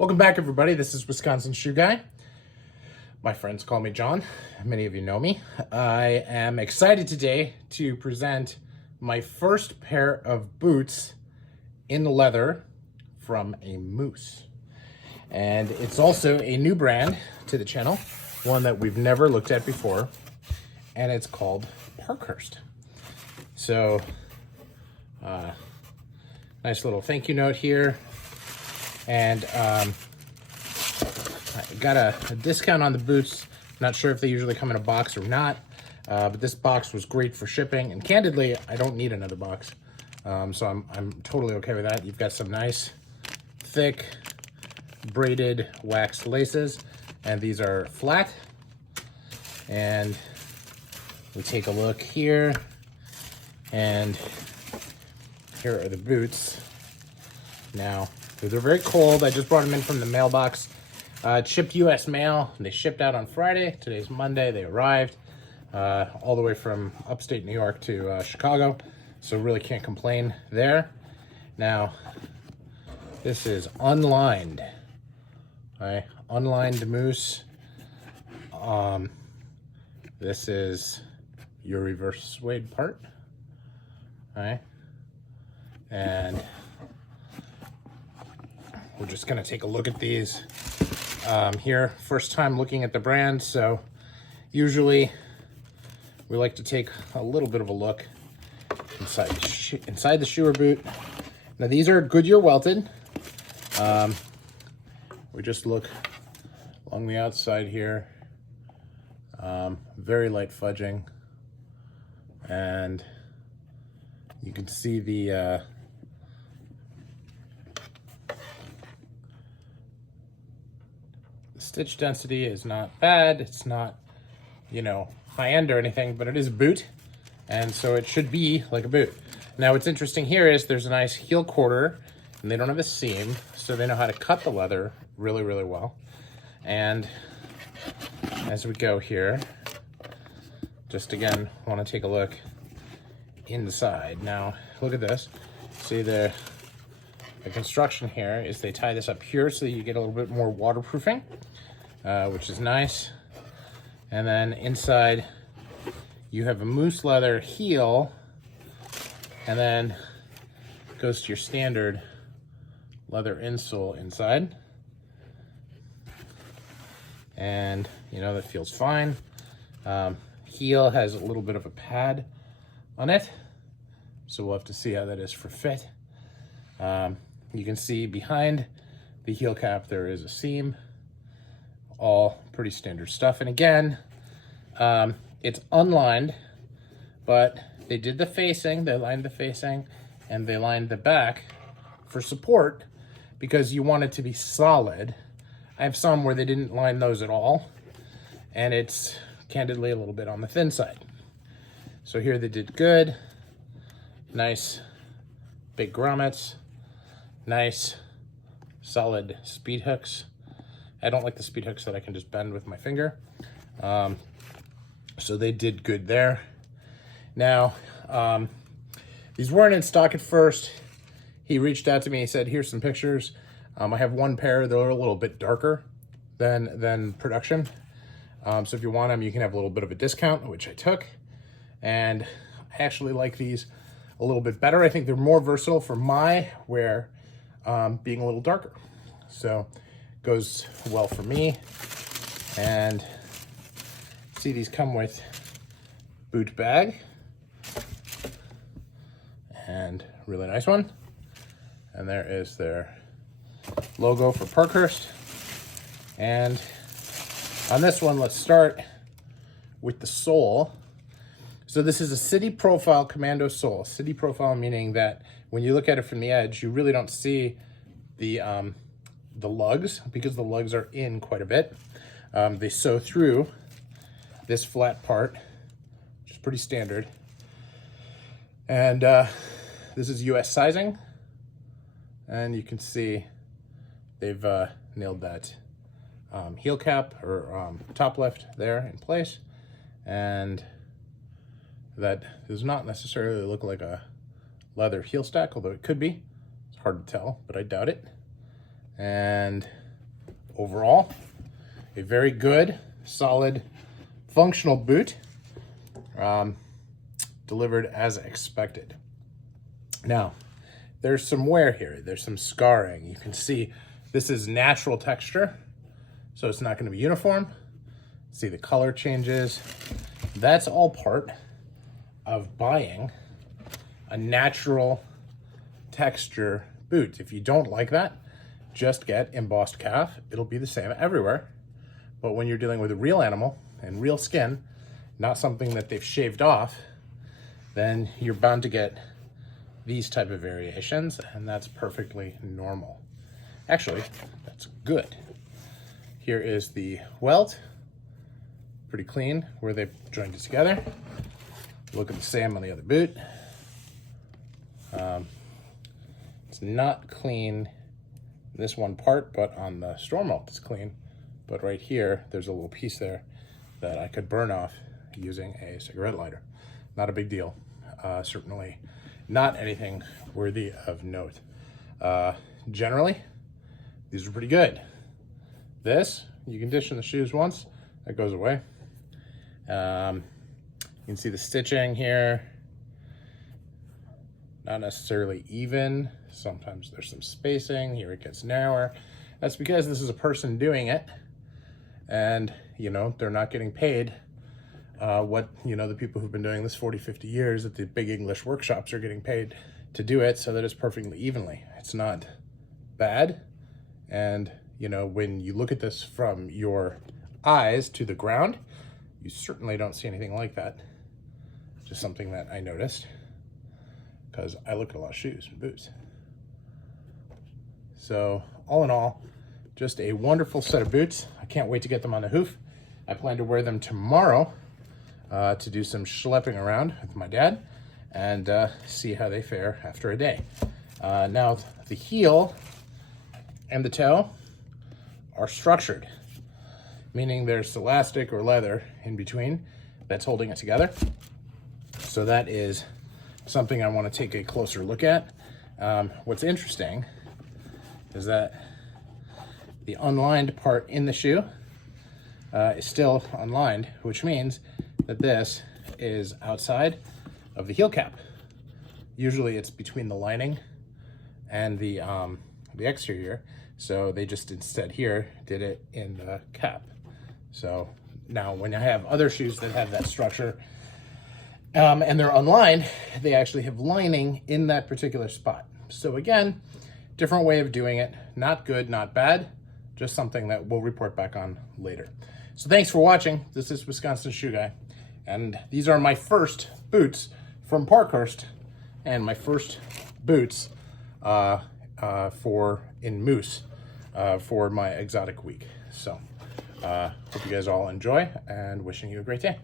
Welcome back, everybody. This is Wisconsin Shoe Guy. My friends call me John. Many of you know me. I am excited today to present my first pair of boots in leather from a moose. And it's also a new brand to the channel, one that we've never looked at before, and it's called Parkhurst. So, nice little thank you note here. And I got a discount on the boots. Not sure if they usually come in a box or not, but this box was great for shipping. And candidly, I don't need another box, so I'm totally okay with that. You've got some nice, thick, braided waxed laces, and these are flat. And we take a look here, and here are the boots. Now, they're very cold. I just brought them in from the mailbox. It shipped U.S. mail. They shipped out on Friday. Today's Monday. They arrived all the way from upstate New York to Chicago. So really can't complain there. Now, this is unlined. Right? Unlined moose. This is your reverse suede part. Right? And we're just gonna take a look at these here. First time looking at the brand, so usually we like to take a little bit of a look inside the shoe or boot. Now these are Goodyear welted. We just look along the outside here. Very light fudging, and you can see the stitch density is not bad. It's not, high end or anything, but it is a boot, and so it should be like a boot. Now, what's interesting here is there's a nice heel quarter, and they don't have a seam, so they know how to cut the leather really, really well. And as we go here, just again, want to take a look inside. Now, look at this. See the construction here is they tie this up here so that you get a little bit more waterproofing, which is nice. And then inside you have a moose leather heel, and then it goes to your standard leather insole inside. And that feels fine. Heel has a little bit of a pad on it, so we'll have to see how that is for fit. You can see behind the heel cap there is a seam. All pretty standard stuff. And again, it's unlined, but they did the facing, they lined the facing, and they lined the back for support because you want it to be solid. I have some where they didn't line those at all, and it's candidly a little bit on the thin side. So here they did good. Nice big grommets. Nice solid speed hooks. I don't like the speed hooks that I can just bend with my finger. So they did good there. Now, these weren't in stock at first. He reached out to me, he said, here's some pictures. I have one pair, they're a little bit darker than production. So if you want them, you can have a little bit of a discount, which I took. And I actually like these a little bit better. I think they're more versatile for my wear, being a little darker. So goes well for me. And see, these come with boot bag, and really nice one. And there is their logo for Parkhurst. And on this one, let's start with the sole. So this is a city profile commando sole. City profile meaning that when you look at it from the edge, you really don't see the lugs, because the lugs are in quite a bit. They sew through this flat part, which is pretty standard. And this is US sizing. And you can see they've nailed that heel cap or top lift there in place. And that does not necessarily look like a leather heel stack, although it could be. It's hard to tell, but I doubt it. And overall, a very good, solid, functional boot, delivered as expected. Now, there's some wear here. There's some scarring. You can see this is natural texture, so it's not going to be uniform. See the color changes. That's all part of buying a natural texture boot. If you don't like that, just get embossed calf. It'll be the same everywhere. But when you're dealing with a real animal and real skin, not something that they've shaved off, then you're bound to get these type of variations, and that's perfectly normal. Actually, that's good. Here is the welt, pretty clean where they've joined it together. Look at the same on the other boot. It's not clean this one part, but on the storm melt it's clean. But right here, there's a little piece there that I could burn off using a cigarette lighter. Not a big deal. Certainly not anything worthy of note. Generally, these are pretty good. This, you condition the shoes once, that goes away. You can see the stitching here. Not necessarily even. Sometimes there's some spacing. Here it gets narrower. That's because this is a person doing it, and they're not getting paid what the people who've been doing this 40-50 years at the big English workshops are getting paid to do it, so that it's perfectly evenly. It's not bad, and when you look at this from your eyes to the ground, you certainly don't see anything like that. Just something that I noticed, because I look at a lot of shoes and boots. So all in all, just a wonderful set of boots. I can't wait to get them on the hoof. I plan to wear them tomorrow to do some schlepping around with my dad and see how they fare after a day. Now, the heel and the toe are structured, meaning there's elastic or leather in between that's holding it together. So that is something I want to take a closer look at. What's interesting is that the unlined part in the shoe is still unlined, which means that this is outside of the heel cap. Usually it's between the lining and the exterior, so they just instead here did it in the cap. So now when I have other shoes that have that structure and they're unlined, they actually have lining in that particular spot. So again, different way of doing it. Not good, not bad, just something that we'll report back on later. So thanks for watching. This is Wisconsin Shoe Guy, and these are my first boots from Parkhurst and my first boots in Moose for my exotic week. So hope you guys all enjoy, and wishing you a great day.